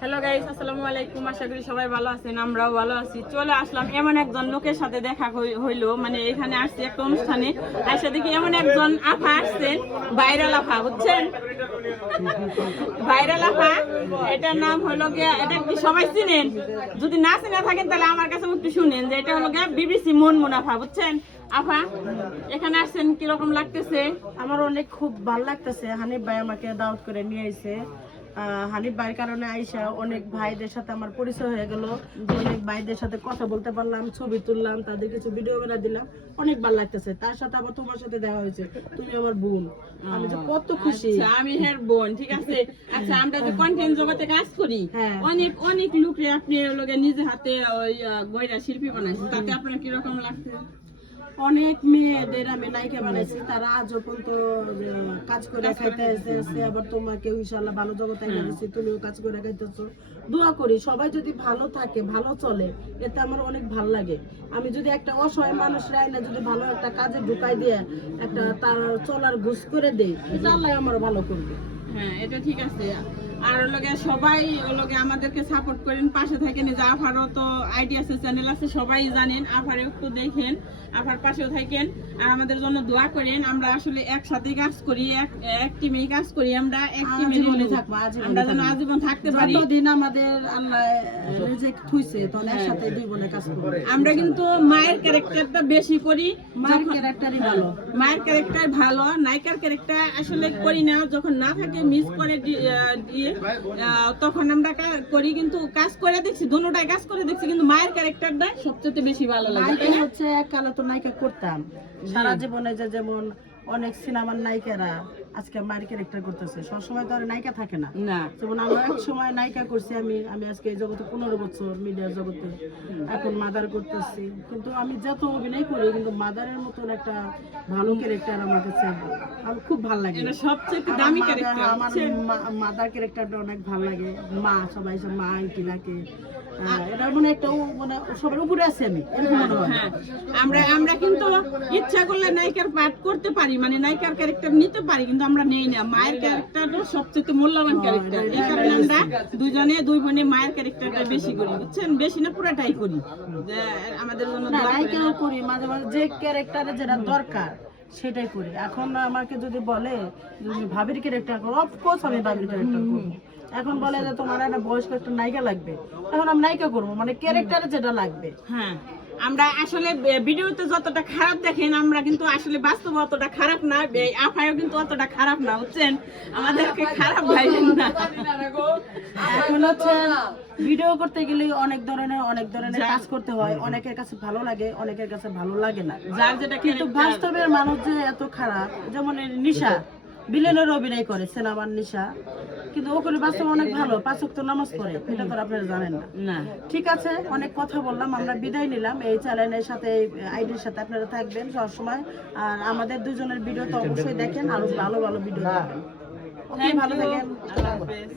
Hello guys, আসসালামু আলাইকুম। আশা করি সবাই ভালো আছেন, আমরাও ভালো আছি। চলে আসলাম এমন একজন লোকের সাথে দেখা হইলো, মানে এখানে আসছি একটা অনুষ্ঠানে। আইসা দেখি এমন একজন আফা আসছেন, ভাইরাল আফা, বুঝছেন? ভাইরাল আফা, এটার নাম হলো গিয়া, এটা কি সবাই চিনেন? যদি না চিনে থাকেন তাহলে আমার কাছে একটু শুনেন যে এটা হলো গিয়া বিবিসি মনমুন আফা, বুঝছেন? আফা, এখানে আসছেন কিরকম লাগতেছে? আমার অনেক খুব ভালো লাগতেছে। হানিফ ভাই আমাকে দাওয়াত করে নিয়ে আইছে। হানিফ ভাইয়ের কারণে আইসা অনেক ভাইদের সাথে আমার পরিচয় হয়ে গেল, অনেক ভাইদের সাথে কথা বলতে পারলাম, ছবি তুললাম, তাদের কিছু ভিডিও বানা দিলাম, অনেক ভালো লাগতেছে। তার সাথে আবার তোমার সাথে দেখা হয়েছে, তুমি আমার বোন, আমি যে কত খুশি। আচ্ছা, আমি হের বোন, ঠিক আছে। আচ্ছা, আমরা যে কন্টেন্ট জগতে কাজ করি, অনেক অনেক লোকে আপনি লোকে নিজে হাতে ওই গয়রা শিল্পী বানাইছেন, তাতে আপনার কিরকম লাগছে? অনেক মেয়েদের আমি নায়িকা বানাইছি, তারা আজও পর্যন্ত কাজ করে খাইতে আসছে। আবার তোমাকে ইনশাআল্লাহ ভালো জগতে এনেছি, তুমিও কাজ করে খাইতেছো। দোয়া করি সবাই যদি ভালো থাকে, ভালো চলে, এতে আমার অনেক ভালো লাগে। আমি যদি একটা অসহায় মানুষের আইনা যদি ভালো একটা কাজে ঢুকাই দিয়ে একটা তার চলার ঘুষ করে দেই, এটা আল্লাহ আমার ভালো করবে। হ্যাঁ, এটা ঠিক আছে। আর লোকে সবাই লোকে আমাদেরকে সাপোর্ট করেন, পাশে থাকেন। যে আফারও তো আইডি আছে, চ্যানেল আছে, সবাই জানেন। আফারে একটু দেখেন, আফার পাশেও থাকেন আর আমাদের জন্য দোয়া করেন। আমরা আসলে একসাথে কাজ করি, এক টিমে কাজ করি। আমরা এক টিমে থাকবো, আমরা যেন আজীবন থাকতে পারি। যতদিন আমাদের আল্লাহ রিজিক থুইছে, তখন একসাথে দুই বোনে কাজ করব। আমরা কিন্তু মায়ের ক্যারেক্টারটা বেশি করি, মায়ের ক্যারেক্টারই ভালো, মায়ের ক্যারেক্টার ভালো। নায়িকার ক্যারেক্টার আসলে করি না, যখন না থাকে মিস করে দিয়ে তখন আমরা করি। কিন্তু কাজ করে দেখছি, দুটোটাই কাজ করে দেখছি, কিন্তু মায়ের ক্যারেক্টারটা সবচেয়ে বেশি ভালো লাগে। নায়িকা হচ্ছে কালে তো নায়িকা করতাম সারা জীবনে, যে যেমন অনেক সিনেমার নায়িকারা আজকে মায়ের ক্যারেক্টার করতেছে, সবসময় তো আর নায়িকা থাকে না। যেমন আমরা এক সময় নায়িকা করছি, আমি আজকে এই জগতে 15 বছর মিডিয়ার জগতে, এখন মাদার করতেছি। কিন্তু আমি যত অভিনয় করি, কিন্তু মাদারের মতন একটা ভালো ক্যারেক্টার আমার কাছে আমার খুব ভালো লাগে। সবচেয়ে দামি ক্যারেক্টার আমার মাদার ক্যারেক্টারটা অনেক ভালো লাগে। মা, সবাই মা কি লাগে, এটা মনে একটা মানে সবার উপরে আছে। আমি আমরা কিন্তু ইচ্ছা করলে নায়িকার পাঠ করতে পারি, মানে নায়িকার ক্যারেক্টার নিতে পারি, কিন্তু আমরা নেই না। মায়ের ক্যারেক্টারটা সবচেয়ে মূল্যবান ক্যারেক্টার। এই কারণে আমরা দুই বোনে মায়ের ক্যারেক্টারটা বেশি করি, বুঝছেন? বেশি না, পুরাটাই করি। যে আমাদের জন্য নায়িকাও করি, মাঝে মাঝে যে ক্যারেক্টারে যেটা দরকার সেটাই করি। এখন আমাকে যদি বলে ভাবির ক্যারেক্টার করো, অফকোর্স আমি ভাবির ক্যারেক্টার করবো। এখন বলে যে তোমার একটা বয়স্ক একটা নায়িকা লাগবে, এখন আমি নায়িকা করবো, মানে ক্যারেক্টারে যেটা লাগবে। হ্যাঁ, আমরা আসলে ভিডিওতে যতটা খারাপ দেখেন, আমরা কিন্তু আসলে বাস্তবে অতটা খারাপ না। আফায়ও কিন্তু অতটা খারাপ না, বুঝছেন? আমাদেরকে খারাপ ভাইবেন না। এখন হচ্ছে ভিডিও করতে গেলে অনেক ধরনের কাজ করতে হয়। অনেকের কাছে ভালো লাগে, অনেকের কাছে ভালো লাগে না, যার যেটা। কিন্তু বাস্তবের মানুষ যে এত খারাপ, যেমন নিশা বিলেনের অভিনয় করে সিনেমার নিশা, কিন্তু ওখানে বাস্তবে অনেক ভালো, 5 ওয়াক্ত নামাজ পড়ে, এটা তো আপনারা জানেন না। ঠিক আছে, অনেক কথা বললাম, আমরা বিদায় নিলাম। এই চ্যানেলের সাথে, আইডির সাথে আপনারা থাকবেন সবসময়। আর আমাদের দুজনের ভিডিও তো অবশ্যই দেখেন, আরো ভালো ভালো ভিডিও দেখবেন। ওকে, ভালো থাকেন, আল্লাহ হাফেজ।